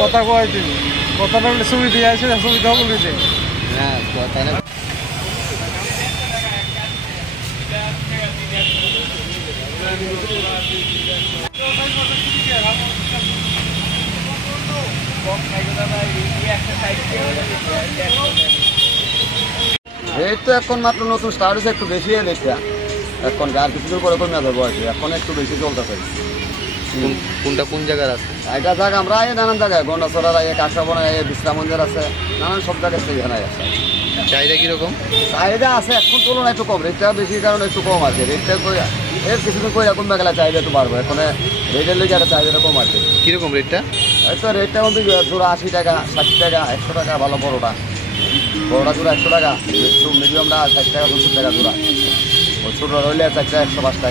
কথা কয়েছি কথাটা বলে ছবি দিয়ে আছে ছবিটাও বলে দে হ্যাঁ কথা না রেট তো এখন মাত্র নতুন স্টার্ট হয়েছে, একটু বেশি রেটটা এখন আর কিছুদিন পরে কমে যাবে আর কি, এখন একটু বেশি চলতেছে। কোনটা কোন জায়গার আছে? এটা জায়গা আমরা নানান জায়গায় গন্ডাছড়ার কাঁকড়াবনা বিশ্রাম মন্দির আছে, নানান সব জায়গায় এখানে আছে। চাহিদা কিরকম? চাহিদা আছে এখন তুলনায় একটু কম, রেটটা বেশি কারণে একটু কম আছে। রেটটা এর কিছুদিন করে এরকম মেঘালা চাহিদা একটু বাড়বো, এখন রেটের লেগে একটা চাহিদাটা কম আছে। কিরকম রেটটা? এই তো রেটটা মধ্যে জোড়া 80 টাকা, 60 টাকা, 100 টাকা, ভালো বড়োটা জোড়া 100 টাকা, একটু মিডিয়ামটা 60 টাকা, 70 টাকা জোড়া, ছোটো রইলে 4 টাকা, 105 টাকা।